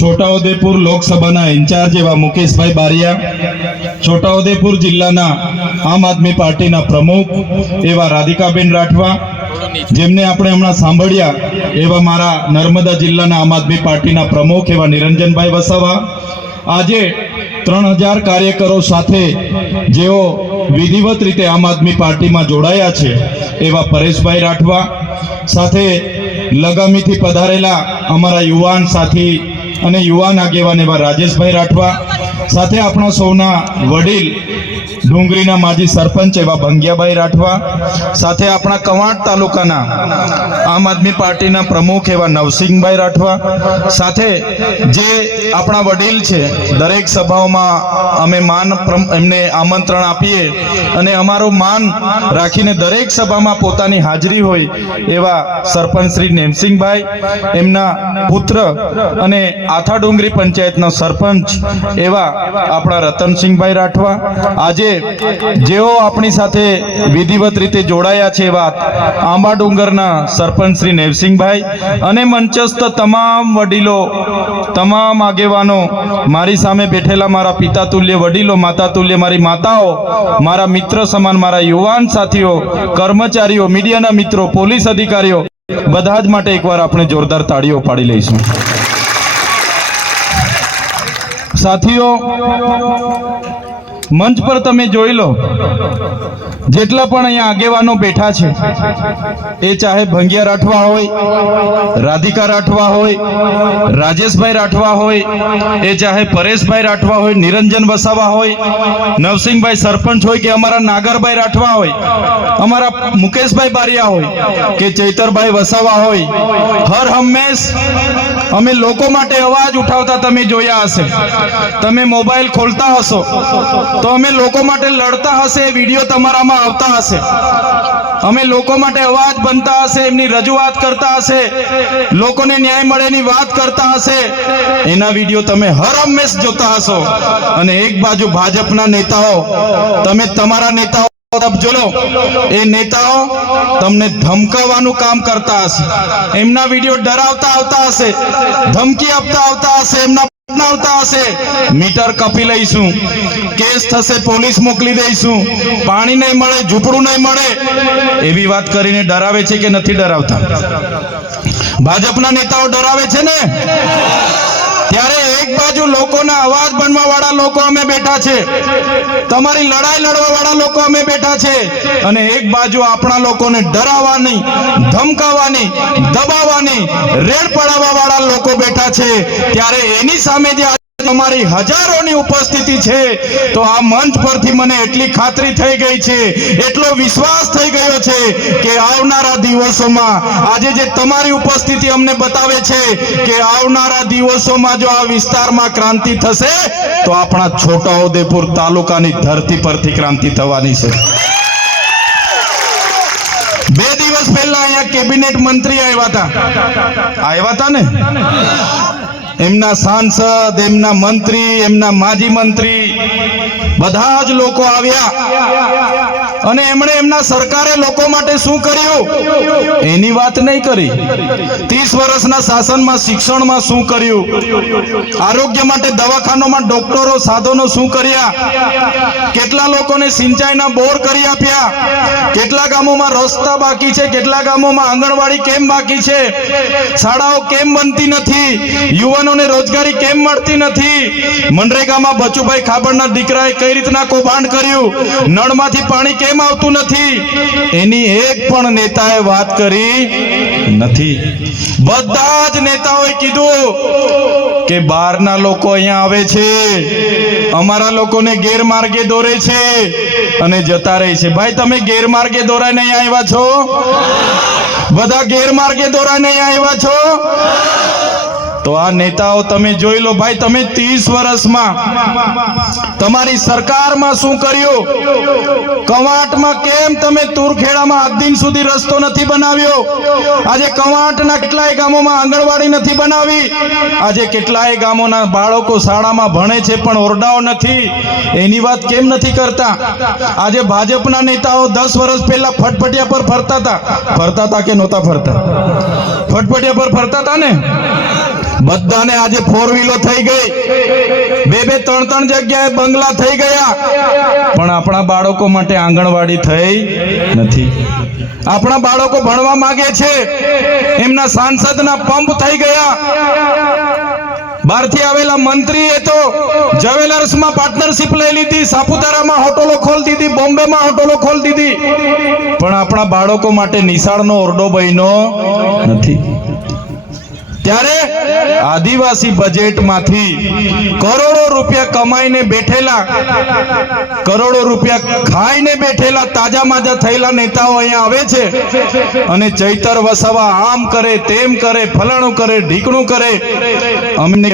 છોટાઉદેપુર લોકસભાના ઇન્ચાર્જ એવા મુકેશભાઈ બારિયા, છોટાઉદેપુર જિલ્લાના આમ આદમી પાર્ટીના પ્રમુખ એવા રાધિકાબેન રાઠવા, જેમને આપણે હમણાં સાંભળ્યા એવા મારા નર્મદા જિલ્લાના આમ આદમી પાર્ટીના પ્રમુખ એવા નિરંજનભાઈ વસાવા. આજે ત્રણ હજાર કાર્યકરો સાથે જેઓ વિધિવત રીતે આમ આદમી પાર્ટીમાં જોડાયા છે એવા પરેશભાઈ રાઠવા, સાથે લગામીથી પધારેલા અમારા યુવાન સાથી અને યુવાન આગેવાન એવા રાજેશભાઈ રાઠવા સાથે આપણા સૌના વડીલ ડુંગરીના માજી સરપંચ એવા ભંગિયાભાઈ રાઠવા, સાથે આપણા કવાંટ તાલુકાના આમ આદમી પાર્ટીના પ્રમુખ એવા નવસિંહભાઈ રાઠવા, સાથે જે આપણા વડીલ છે, દરેક સભાઓમાં અમે માન એમને આમંત્રણ આપીએ અને અમારો માન રાખીને દરેક સભામાં પોતાની હાજરી હોય એવા સરપંચ શ્રી નેમસિંહભાઈ, એમના પુત્ર અને આથા ડુંગરી પંચાયતનો સરપંચ એવા આપણા રતનસિંહભાઈ રાઠવા આજે જેઓ આપણી સાથે વિધિવત રીતે જોડાયા છે એવા આંબા ડુંગરના સરપંચ શ્રી નેવસિંહભાઈ અને મંચસ્થ તમામ વડીલો, તમામ આગેવાનો, મારી સામે બેઠેલા મારા પિતા તુલ્ય વડીલો, માતા તુલ્ય, મારી માતાઓ, મારા મિત્ર સમાન, મારા યુવાન સાથીઓ, કર્મચારીઓ, મીડિયાના મિત્રો, પોલીસ અધિકારીઓ, બધા જ માટે એકવાર આપણે જોરદાર તાળીઓ પાડી લઈશું. સાથીઓ મંચ પર તમે જોઈ લો. જેટલા પણ અહીંયા આગેવાનો બેઠા છે, એ ચાહે ભંગિયા રાઠવા હોય, રાધિકા રાઠવા હોય, રાજેશભાઈ રાઠવા હોય, એ ચાહે પરેશભાઈ રાઠવા હોય, નિરંજન વસાવા હોય, નવસિંહભાઈ સરપંચ હોય કે અમારા નાગરભાઈ રાઠવા હોય, અમારા મુકેશભાઈ બારિયા હોય કે ચૈતરભાઈ વસાવા હોય, હર હંમેશ અમે લોકો માટે અવાજ ઉઠાવતા તમે જોયા હશે. તમે મોબાઈલ ખોલતા હશો. તો અમે લોકો માટે લડતા હશે એ વીડિયો તમારામાં આવતા હશે. અમે લોકો માટે અવાજ બનતા હશે, એમની રજૂઆત કરતા હશે, લોકોને ન્યાય મળેની વાત કરતા હશે. એના વીડિયો તમે હર હંમેશ જોતા હશો. અને એક બાજુ ભાજપના નેતાઓ, તમે તમારા નેતાઓ જોલો એ નેતાઓ તમને ધમકાવવાનું કામ કરતા હશે. એમના વીડિયો ડરાવતા આવતા હશે, ધમકી આપતા આવતા હશે, એમના મીટર કપી લઈશું. કેસ થશે, પોલીસ મોકલી દઈશું. પાણી નહીં મળે, ઝૂંપડું નહીં મળે. એવી વાત કરીને ડરાવે છે કે નથી ડરાવતા? ભાજપના નેતાઓ ડરાવે છે ને? ત્યારે એક બાજુ લોકોના અવાજ બનવા વાળા લોકો અમે બેઠા છે. તમારી લડાઈ લડવા વાળા લોકો અમે બેઠા છે. અને એક બાજુ આપણા લોકોને ડરાવવાની, ધમકાવવાની, દબાવવાની, રેડ પડાવવા વાળા લોકો બેઠા છે, ત્યારે એની સામે જે અમારી હજારોની ઉપસ્થિતિ છે, તો આ મંચ પરથી મને એટલી ખાતરી થઈ ગઈ છે, એટલો વિશ્વાસ થઈ ગયો છે કે આવનારા દિવસોમાં આજે જે તમારી ઉપસ્થિતિ અમને બતાવે છે કે આવનારા દિવસોમાં જો આ વિસ્તારમાં ક્રાંતિ થશે, તો આપણા છોટાઉદેપુર તાલુકાની ધરતી પરથી ક્રાંતિ થવાની છે. પહેલા અહીંયા કેબિનેટ મંત્રી આવ્યા હતા. આવ્યા હતા ને? એમના સાંસદ, એમના મંત્રી, એમના માજી મંત્રી, બધા જ લોકો આવ્યા. અને એમણે એમના સરકારે લોકો માટે શું કર્યું? એની વાત નહીં કરી. ત્રીસ વર્ષના શાસનમાં, શિક્ષણમાં શું કર્યું? આરોગ્ય માટે દવાખાનોમાં ડોક્ટરો, સાધનો શું કર્યા? કેટલા લોકોને સિંચાઈના બોર કરી આપ્યા? કેટલા ગામોમાં રસ્તા બાકી છે? કેટલા ગામોમાં આંગણવાડી કેમ બાકી છે? શાળાઓ કેમ બનતી નથી? યુવાનોને રોજગારી કેમ મળતી નથી? મનરેગામાં બચુભાઈ ખાબડના દીકરાએ કઈ રીતના કૌભાંડ કર્યું? નળમાંથી પાણી કેમ આવતું નથી. એની એક પણ નેતાએ વાત કરી નથી. બધા જ નેતાઓએ કીધું કે બહારના લોકો અહીંયા આવે છે. અમારા લોકોને ગેરમાર્ગે દોરે છે અને જતા રહે છે. ભાઈ, તમે ગેરમાર્ગે દોરાઈને અહીંયા આવ્યા છો? બધા ગેરમાર્ગે દોરાઈને અહીંયા આવ્યા છો? તો આ નેતાઓ તમે જોઈ લો ભાઈ, તમે ત્રીસ વર્ષમાં તમારી સરકારમાં શું કર્યું? કવાટમાં કેમ તમે તુરખેડામાં આજ દિન સુધી રસ્તો નથી બનાવ્યો? આજે કવાટના કેટલાય ગામોમાં આંગણવાડી નથી બનાવી? આજે કેટલાય ગામોના બાળકો શાળામાં ભણે છે પણ ઓરડાઓ નથી? એની વાત કેમ નથી કરતા? આજે ભાજપના નેતાઓ દસ વર્ષ પહેલા ફટફટિયા પર ફરતા હતા. ફરતા હતા કે નહોતા ફરતા? ફટફટિયા પર ફરતા હતા ને? બધાને આજે ફોર વ્હીલો થઈ ગઈ. બે બે ત્રણ ત્રણ જગ્યાએ બંગલા થઈ ગયા. પણ આપણા બાળકો માટે આંગણવાડી થઈ નથી. આપણા બાળકો ભણવા માંગે છે. એમના સાંસદના પંપ થઈ ગયા. બહારથી આવેલા મંત્રીએ તો જવેલર્સમાં પાર્ટનરશિપ લઈ લીધી, સાપુતારામાં હોટલો ખોલ દીધી, બોમ્બેમાં હોટલો ખોલ દીધી. પણ આપણા બાળકો માટે નિશાળનો ઓરડો બન્યો નથી. ત્યારે આદિવાસી બજેટમાંથી કરોડો રૂપિયા કમાઈને બેઠેલા, કરોડો રૂપિયા ખાઈને બેઠેલા તાજા માજા થયેલા નેતાઓ અહીંયા આવે છે અને ચૈતર વસાવા આમ કરે, તેમ કરે, ફલાણું કરે, ઢીકણું કરે. અમને